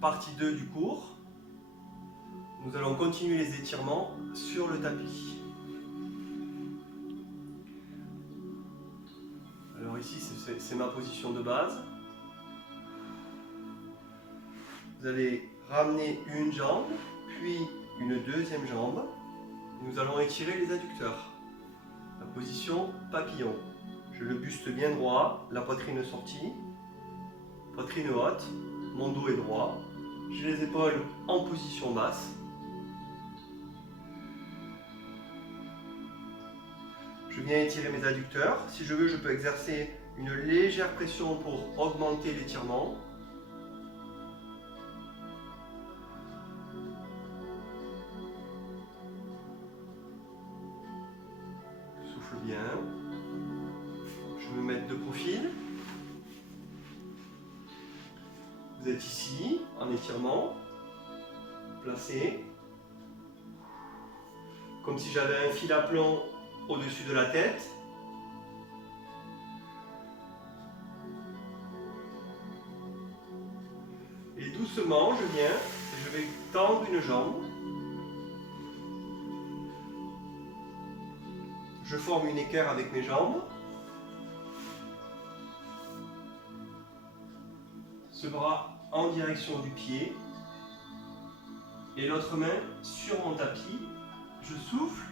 partie 2 du cours. Nous allons continuer les étirements sur le tapis. Alors ici, c'est ma position de base. Vous allez ramener une jambe, puis une deuxième jambe. Nous allons étirer les adducteurs. La position papillon. J'ai le buste bien droit, la poitrine sortie, poitrine haute, mon dos est droit. J'ai les épaules en position basse. Je viens étirer mes adducteurs. Si je veux, je peux exercer une légère pression pour augmenter l'étirement. Je souffle bien. Je me mets de profil. Vous êtes ici, en étirement, placé, comme si j'avais un fil à plomb au-dessus de la tête. Et doucement, je viens et je vais tendre une jambe. Je forme une équerre avec mes jambes. Ce bras en direction du pied. Et l'autre main sur mon tapis. Je souffle.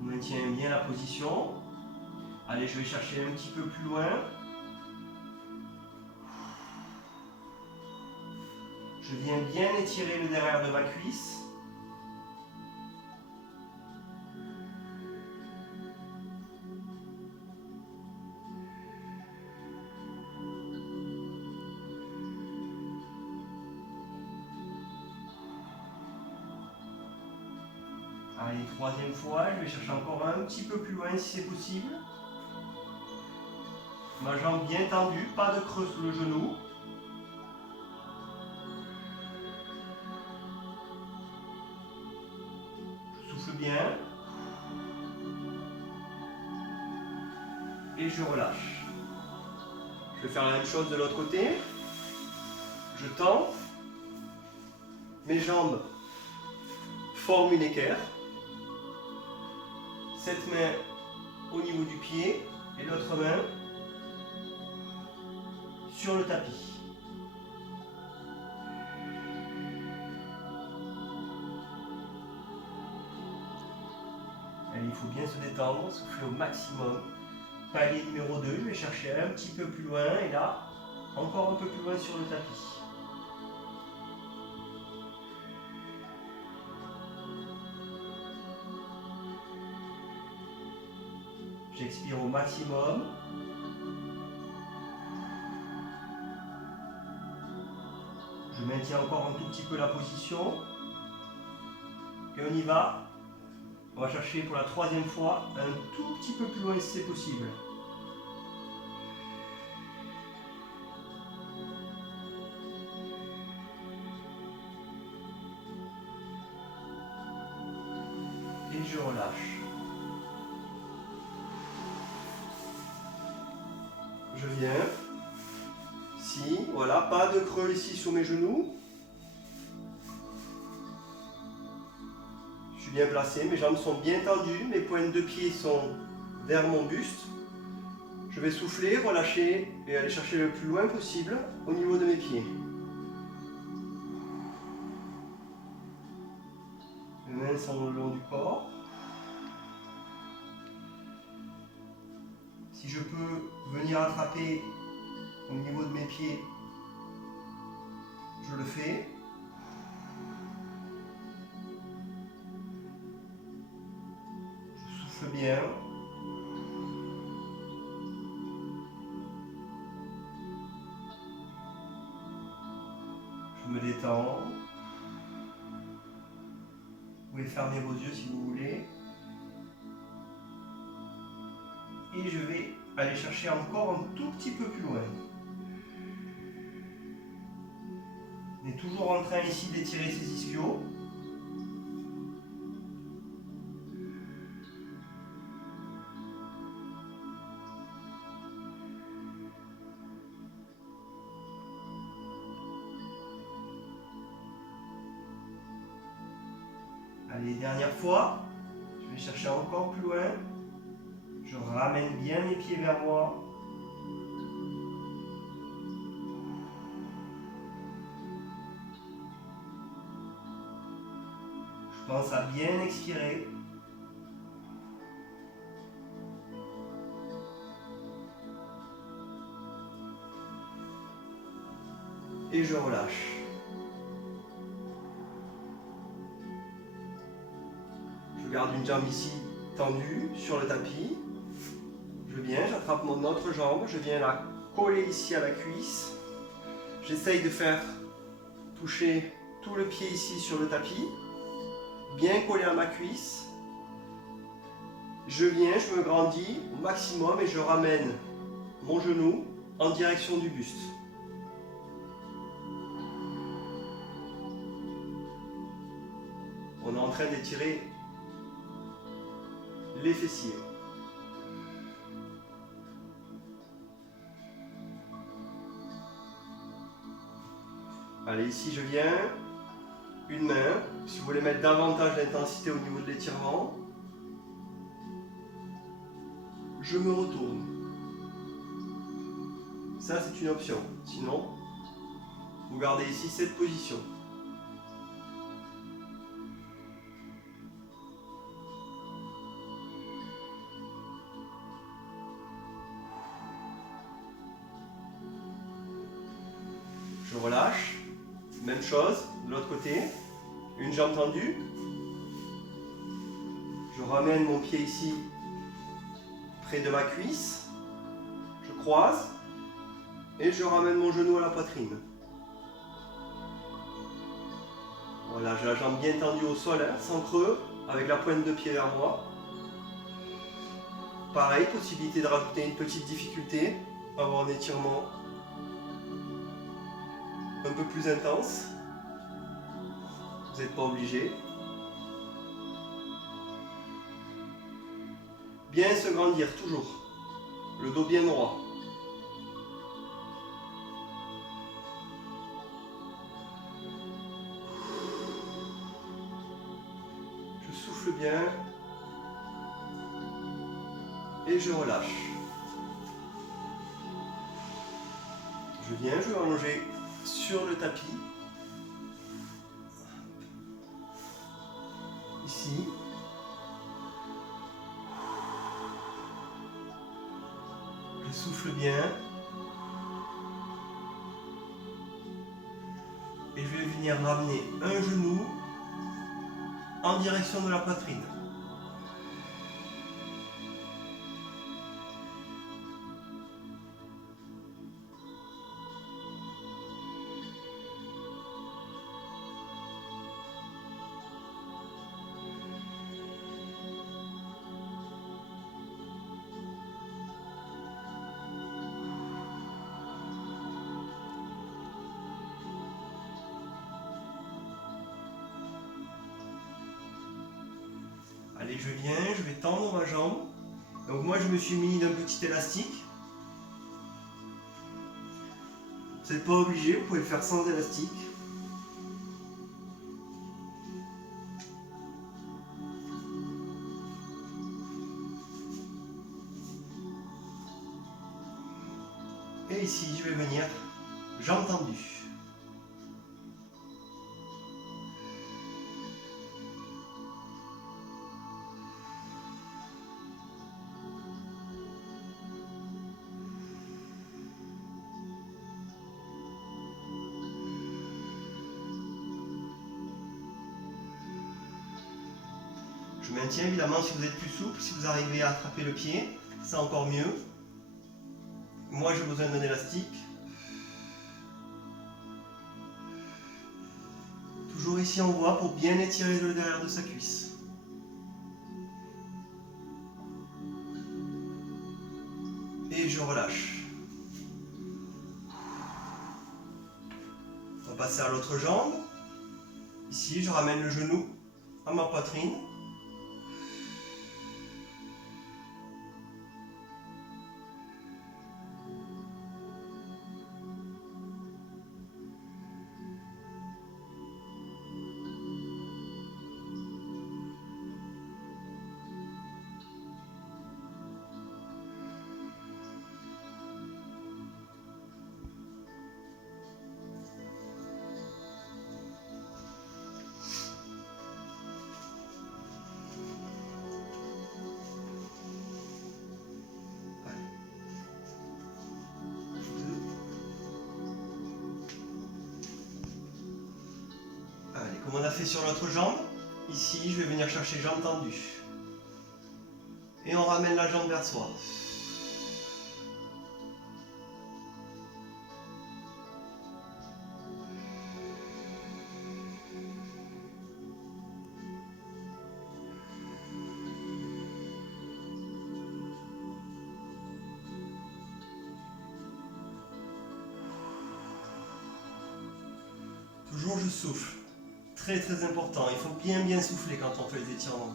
On maintient bien la position. Allez, je vais chercher un petit peu plus loin. Je viens bien étirer le derrière de ma cuisse. Allez, troisième fois, je vais chercher encore un petit peu plus loin si c'est possible. Ma jambe bien tendue, pas de creux sous le genou. Je souffle bien. Et je relâche. Je vais faire la même chose de l'autre côté. Je tends. Mes jambes forment une équerre. Cette main au niveau du pied et l'autre main sur le tapis. Allez, il faut bien se détendre, souffler au maximum. Palier numéro 2, je vais chercher un petit peu plus loin et là, encore un peu plus loin sur le tapis. J'expire au maximum. Je maintiens encore un tout petit peu la position. Et on y va. On va chercher pour la troisième fois un tout petit peu plus loin si c'est possible. Et je relâche. Je viens. Si, voilà, pas de creux ici sur mes genoux. Je suis bien placé, mes jambes sont bien tendues, mes pointes de pied sont vers mon buste. Je vais souffler, relâcher et aller chercher le plus loin possible au niveau de mes pieds. Mes mains sont le long du corps. Si je peux venir attraper au niveau de mes pieds, je le fais. Je souffle bien. Je me détends. Vous pouvez fermer vos yeux si vous voulez. Et je vais aller chercher encore un tout petit peu plus loin. On est toujours en train ici d'étirer ces ischios. Allez, dernière fois. Je vais chercher encore plus loin. Je ramène bien mes pieds vers moi. Je pense à bien expirer. Et je relâche. Je garde une jambe ici tendue sur le tapis. Je viens, j'attrape mon autre jambe, je viens la coller ici à la cuisse. J'essaye de faire toucher tout le pied ici sur le tapis, bien collé à ma cuisse. Je viens, je me grandis au maximum et je ramène mon genou en direction du buste. On est en train d'étirer les fessiers. Allez, ici je viens, une main, si vous voulez mettre davantage d'intensité au niveau de l'étirement, je me retourne. Ça c'est une option, sinon vous gardez ici cette position. Je relâche, même chose de l'autre côté, une jambe tendue. Je ramène mon pied ici près de ma cuisse, je croise et je ramène mon genou à la poitrine. Voilà, j'ai la jambe bien tendue au sol, hein, sans creux, avec la pointe de pied vers moi. Pareil, possibilité de rajouter une petite difficulté, avoir un étirement un peu plus intense. Vous n'êtes pas obligé. Bien se grandir, toujours. Le dos bien droit. Je souffle bien. Et je relâche. Je viens, je vais allonger sur le tapis. Ici. Je souffle bien. Et je vais venir ramener un genou en direction de la poitrine. Allez, je viens, je vais tendre ma jambe. Donc moi, je me suis muni d'un petit élastique. Vous n'êtes pas obligé, vous pouvez le faire sans élastique. Et ici, je vais venir jambe tendue. Je maintiens évidemment si vous êtes plus souple, si vous arrivez à attraper le pied, c'est encore mieux. Moi j'ai besoin d'un élastique. Toujours ici on voit pour bien étirer le derrière de sa cuisse. Et je relâche. On va passer à l'autre jambe. Ici je ramène le genou à ma poitrine. comme on a fait sur l'autre jambe, ici je vais venir chercher jambe tendue. Et on ramène la jambe vers soi. Toujours je souffle. Très très important. Il faut bien souffler quand on fait les étirements.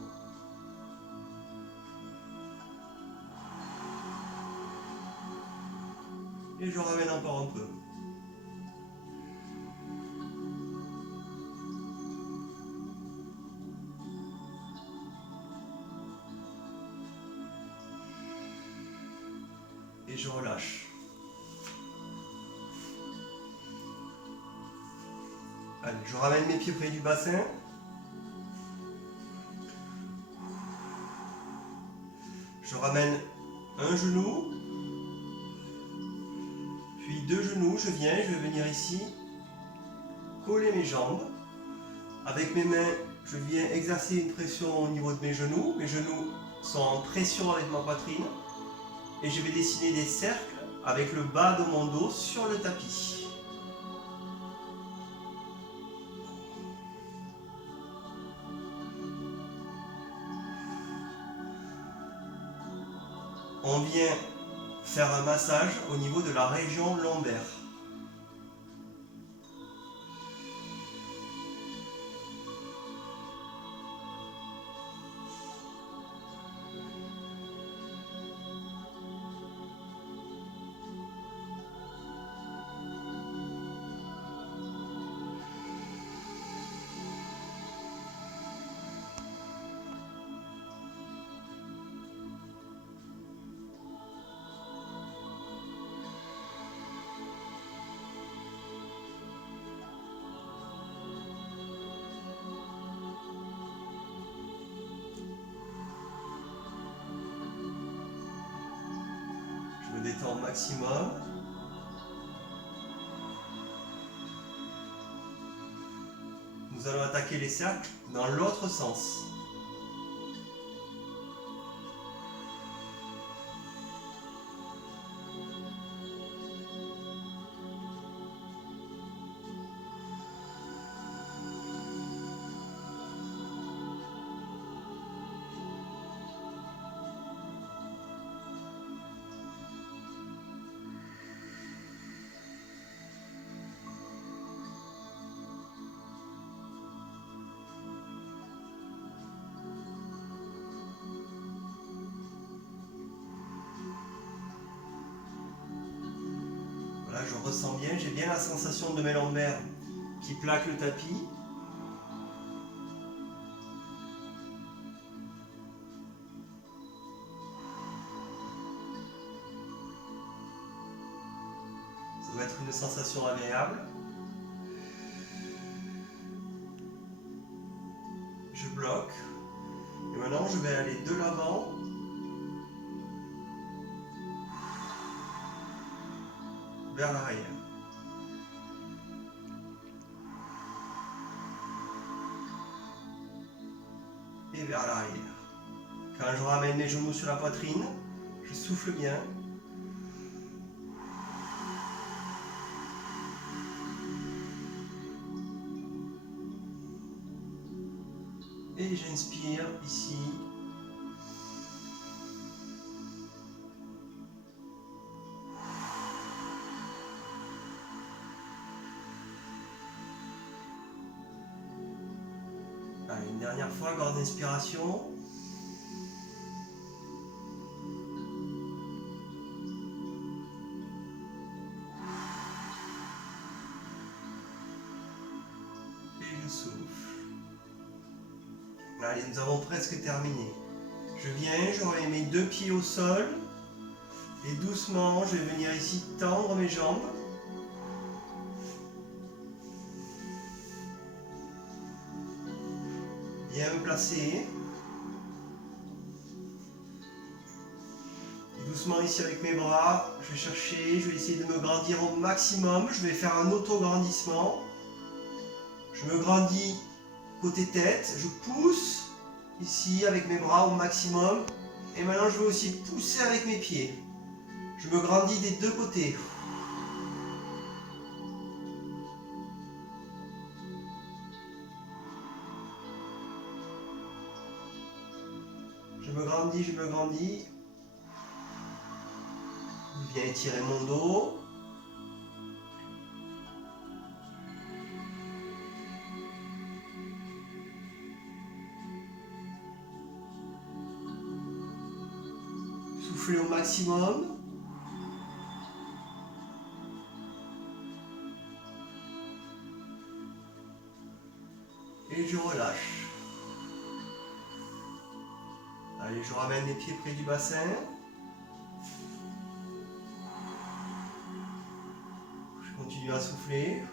Et je ramène encore un peu. Et je relâche. Allez, je ramène mes pieds près du bassin. Je ramène un genou, puis deux genoux. Je vais venir ici, coller mes jambes. Avec mes mains, je viens exercer une pression au niveau de mes genoux. Mes genoux sont en pression avec ma poitrine. Et je vais dessiner des cercles avec le bas de mon dos sur le tapis. On vient faire un massage au niveau de la région lombaire. Détends au maximum. Nous allons attaquer les cercles dans l'autre sens. Là, je ressens bien, j'ai bien la sensation de mes lombaires qui plaquent le tapis. Ça doit être une sensation agréable. Je bloque. Et maintenant, je vais aller de l'avant. Vers l'arrière. Et vers l'arrière. Quand je ramène mes genoux sur la poitrine, je souffle bien. Et j'inspire ici. Allez, une dernière fois, grande inspiration. Et je souffle. Allez, nous avons presque terminé. Je viens, je remets mes deux pieds au sol. Et doucement, je vais venir ici tendre mes jambes. Bien me placer. Doucement ici avec mes bras, je vais chercher, je vais essayer de me grandir au maximum. Je vais faire un auto-grandissement. Je me grandis Côté tête, je pousse ici avec mes bras au maximum. Et maintenant, je vais aussi pousser avec mes pieds. Je me grandis des deux côtés. Je me grandis, je me grandis. Je viens étirer mon dos. Soufflez au maximum. Et je relâche. Allez, je ramène les pieds près du bassin. Je continue à souffler.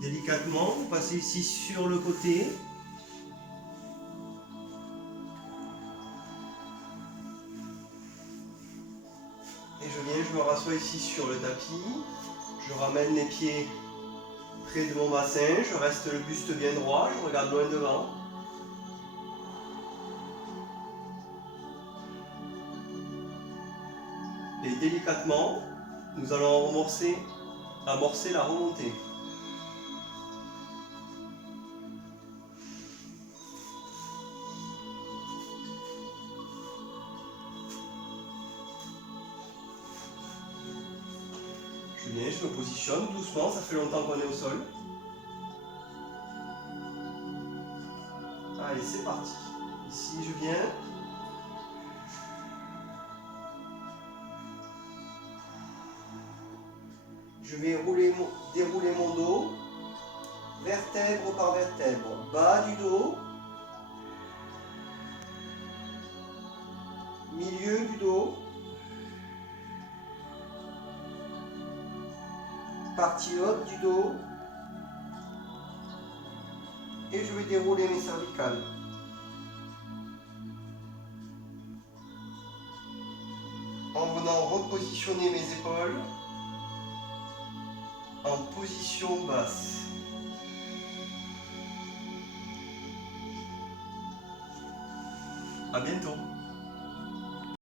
Délicatement, vous passez ici sur le côté. Et je me rassois ici sur le tapis. Je ramène les pieds près de mon bassin. Je reste le buste bien droit. Je regarde loin devant. Et délicatement, nous allons amorcer la remontée. Je viens, je me positionne doucement, ça fait longtemps qu'on est au sol. Allez, c'est parti. Ici, je viens. Je vais dérouler mon dos, vertèbre par vertèbre, bas du dos, milieu du dos, partie haute du dos, et je vais dérouler mes cervicales. En venant repositionner mes épaules en position basse. À bientôt.